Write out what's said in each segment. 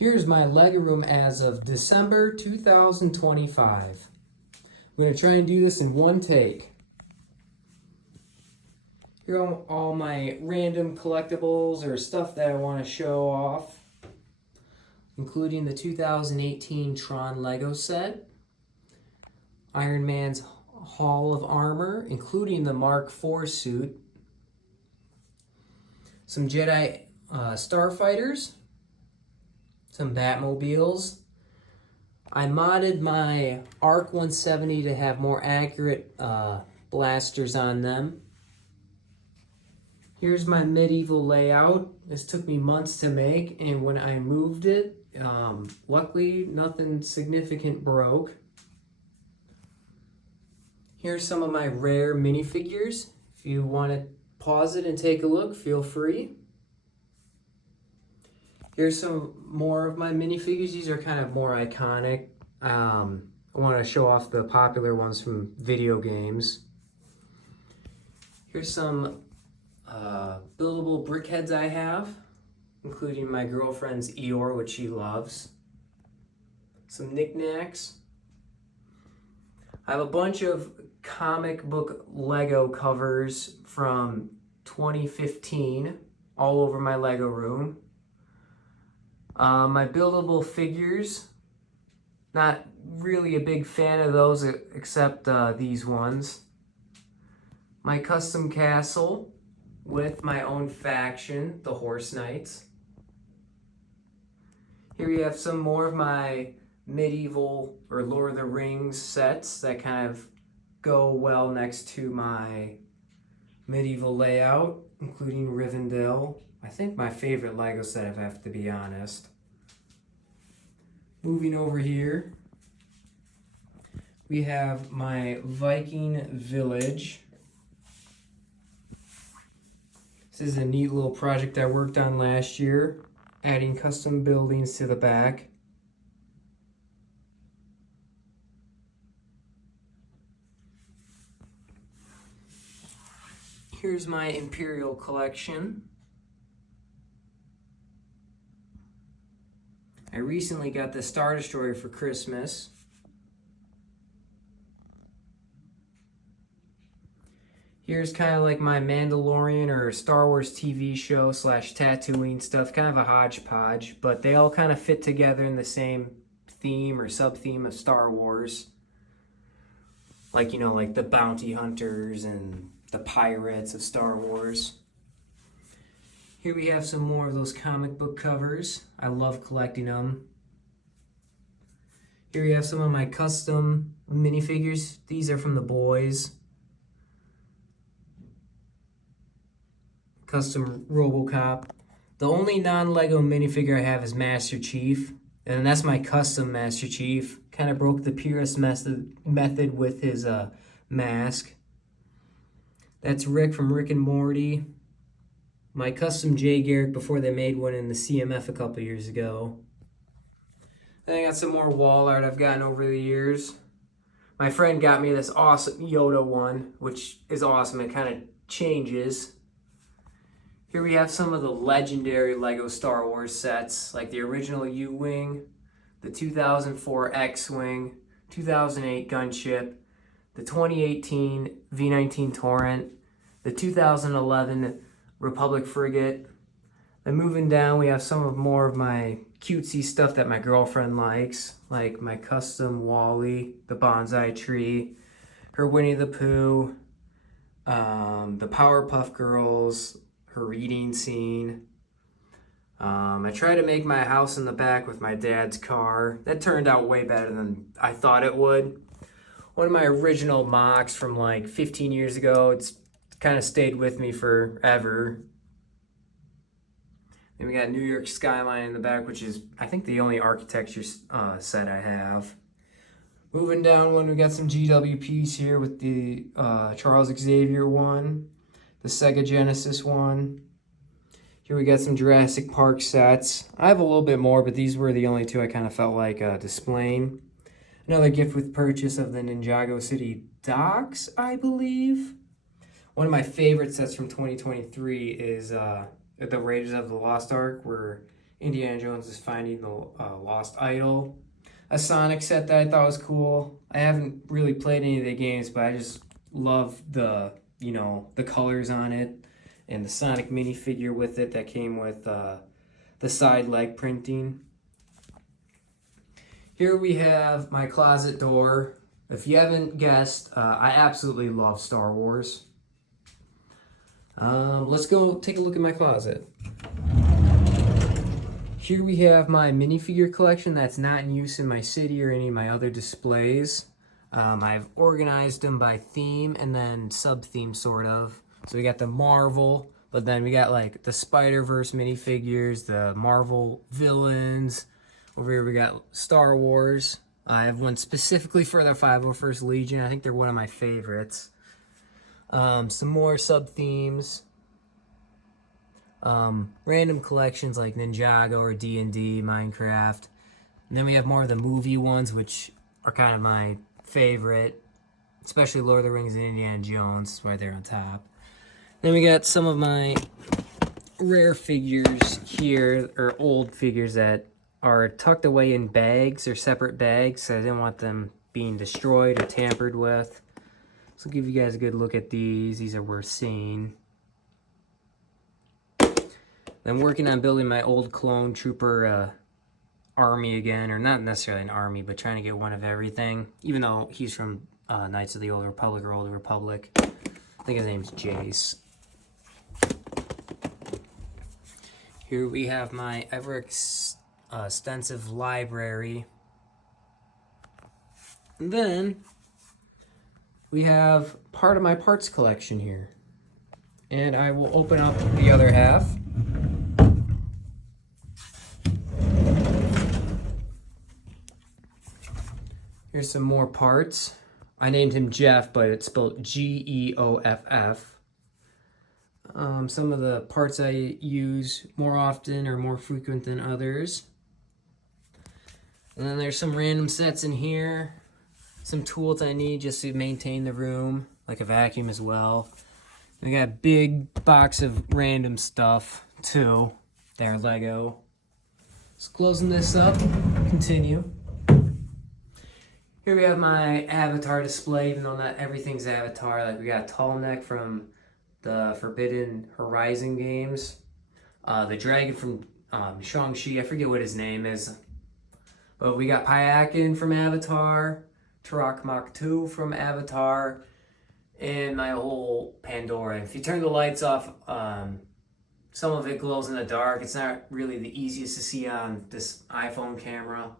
Here's my Lego room as of December 2025. I'm going to try and do this in one take. Here are all my random collectibles or stuff that I want to show off, including the 2018 Tron Lego set, Iron Man's Hall of Armor, including the Mark IV suit, some Jedi Starfighters, some Batmobiles. I modded my ARC 170 to have more accurate blasters on them. Here's my medieval layout. This took me months to make, and when I moved it, luckily nothing significant broke. Here's some of my rare minifigures. If you want to pause it and take a look, feel free. Here's some more of my minifigures. These are kind of more iconic. I want to show off the popular ones from video games. Here's some buildable brickheads I have, including my girlfriend's Eeyore, which she loves. Some knickknacks. I have a bunch of comic book Lego covers from 2015 all over my Lego room. My buildable figures, not really a big fan of those except these ones. My custom castle with my own faction, the Horse Knights. Here you have some more of my medieval or Lord of the Rings sets that kind of go well next to my medieval layout, including Rivendell. I think my favorite Lego set, if I have to be honest. Moving over here, we have my Viking village. This is a neat little project I worked on last year, adding custom buildings to the back. Here's my Imperial collection. I recently got the Star Destroyer for Christmas. Here's kind of like my Mandalorian or Star Wars TV show / Tatooine stuff, kind of a hodgepodge, but they all kind of fit together in the same theme or sub-theme of Star Wars. Like, like the bounty hunters and the pirates of Star Wars. Here we have some more of those comic book covers. I love collecting them. Here we have some of my custom minifigures. These are from the boys. Custom RoboCop. The only non-Lego minifigure I have is Master Chief, and that's my custom Master Chief. Kind of broke the purist method with his mask. That's Rick from Rick and Morty. My custom Jay Garrick before they made one in the CMF a couple years ago. Then I got some more wall art I've gotten over the years. My friend got me this awesome Yoda one, which is awesome. It kind of changes. Here we have some of the legendary Lego Star Wars sets, like the original U-Wing, the 2004 X-Wing, 2008 Gunship, the 2018 V-19 Torrent, the 2011 Republic Frigate. Then moving down, we have some of more of my cutesy stuff that my girlfriend likes, like my custom WALL-E, the bonsai tree, her Winnie the Pooh, the Powerpuff Girls, her reading scene. I tried to make my house in the back with my dad's car. That turned out way better than I thought it would. One of my original mocks from like 15 years ago. It's kind of stayed with me forever. Then we got New York skyline in the back, which is, I think, the only architecture set I have. Moving down one, we got some GWPs here with the Charles Xavier one, the Sega Genesis one. Here we got some Jurassic Park sets. I have a little bit more, but these were the only two I kind of felt like displaying. Another gift with purchase of the Ninjago City Docks, I believe. One of my favorite sets from 2023 is the Raiders of the Lost Ark, where Indiana Jones is Finding the Lost Idol. A Sonic set that I thought was cool. I haven't really played any of the games, but I just love the, you know, the colors on it, and the Sonic minifigure with it that came with the side leg printing. Here we have my closet door. If you haven't guessed, I absolutely love Star Wars. Let's go take a look at my closet. Here we have my minifigure collection that's not in use in my city or any of my other displays. I've organized them by theme and then sub-theme, sort of. So we got the Marvel, but then we got like the Spider-Verse minifigures, the Marvel villains. Over here we got Star Wars. I have one specifically for the 501st Legion. I think they're one of my favorites. Some more sub-themes. Random collections like Ninjago or D&D, Minecraft. And then we have more of the movie ones, which are kind of my favorite, especially Lord of the Rings and Indiana Jones, right there on top. Then we got some of my rare figures here, or old figures that are tucked away in bags or separate bags, so I didn't want them being destroyed or tampered with. So I'll give you guys a good look at these. These are worth seeing. I'm working on building my old clone trooper army again, or not necessarily an army, but trying to get one of everything, even though he's from Knights of the Old Republic or Old Republic. I think his name's Jace. Here we have my ever extensive library. And then we have part of my parts collection here. And I will open up the other half. Here's some more parts. I named him Jeff, but it's spelled Geoff. Some of the parts I use more often or more frequent than others. And then there's some random sets in here. Some tools I need just to maintain the room, like a vacuum as well. We got a big box of random stuff too. There, Lego. Just closing this up. Continue. Here we have my Avatar display, even though not everything's Avatar. Like we got Tall Neck from the Forbidden Horizon games. The dragon from Shang-Chi, I forget what his name is. But we got Pyakin from Avatar, Turok Mach 2 from Avatar, and my whole Pandora. If you turn the lights off, some of it glows in the dark. It's not really the easiest to see on this iPhone camera.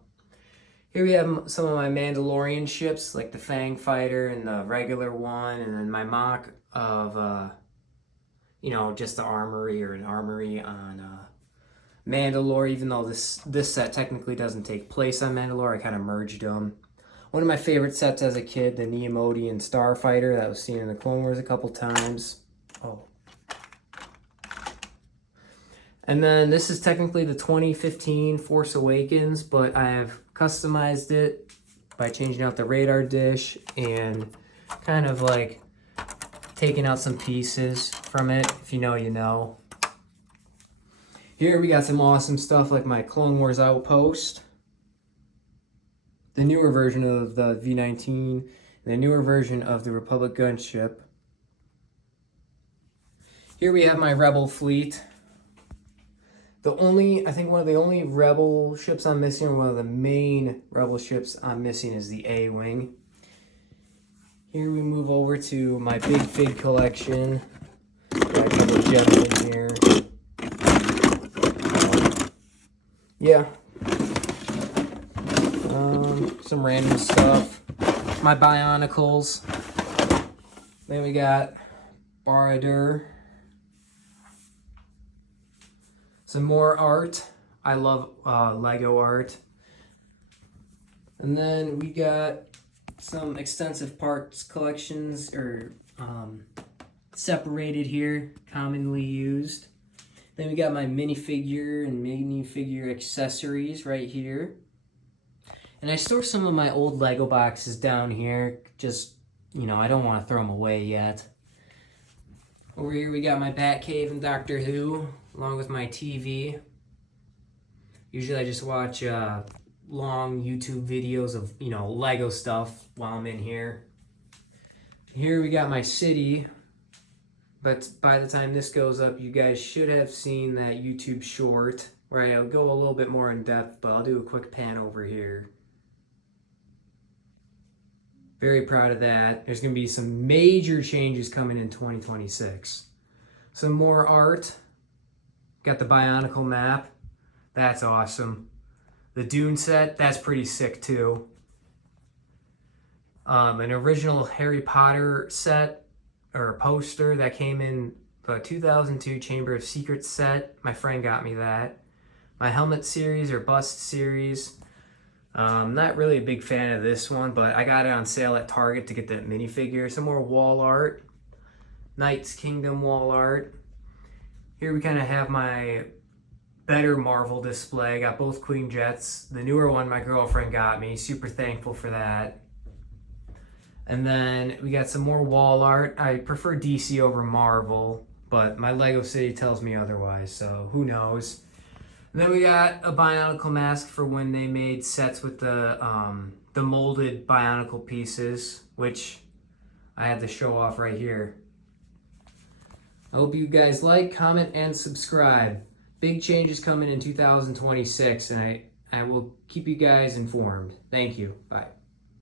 Here we have some of my Mandalorian ships, like the Fang Fighter and the regular one, and then my mock of, just the armory or an armory on Mandalore, even though this set technically doesn't take place on Mandalore. I kind of merged them. One of my favorite sets as a kid, the Neimoidian Starfighter that was seen in the Clone Wars a couple times. Oh. And then this is technically the 2015 Force Awakens, but I have customized it by changing out the radar dish and kind of like taking out some pieces from it. If you know, you know. Here we got some awesome stuff like my Clone Wars Outpost, the newer version of the V-19, and the newer version of the Republic gunship. Here we have my Rebel fleet. I think one of the only Rebel ships I'm missing, or one of the main Rebel ships I'm missing, is the A-Wing. Here we move over to my Big Fig collection. Got a couple of gems in here. Yeah. Some random stuff. My Bionicles. Then we got Barad-dûr. Some more art. I love Lego art. And then we got some extensive parts collections, or separated here, commonly used. Then we got my minifigure and minifigure accessories right here. And I store some of my old Lego boxes down here. Just, I don't want to throw them away yet. Over here we got my Batcave and Doctor Who, along with my TV. Usually I just watch long YouTube videos of, Lego stuff while I'm in here. Here we got my city, but by the time this goes up, you guys should have seen that YouTube short where I'll go a little bit more in depth, but I'll do a quick pan over here. Very proud of that. There's going to be some major changes coming in 2026. Some more art. Got the Bionicle map. That's awesome. The Dune set, that's pretty sick too. An original Harry Potter set or poster that came in the 2002 Chamber of Secrets set. My friend got me that. My helmet series or bust series. Not really a big fan of this one, but I got it on sale at Target to get the minifigure. Some more wall art. Knights Kingdom wall art. Here we kind of have my better Marvel display. Got both Queen Jets. The newer one my girlfriend got me. Super thankful for that. And then we got some more wall art. I prefer DC over Marvel, but my Lego City tells me otherwise, so who knows. And then we got a Bionicle mask for when they made sets with the molded Bionicle pieces, which I have to show off right here. I hope you guys like, comment, and subscribe. Big changes coming in 2026, and I will keep you guys informed. Thank you. Bye.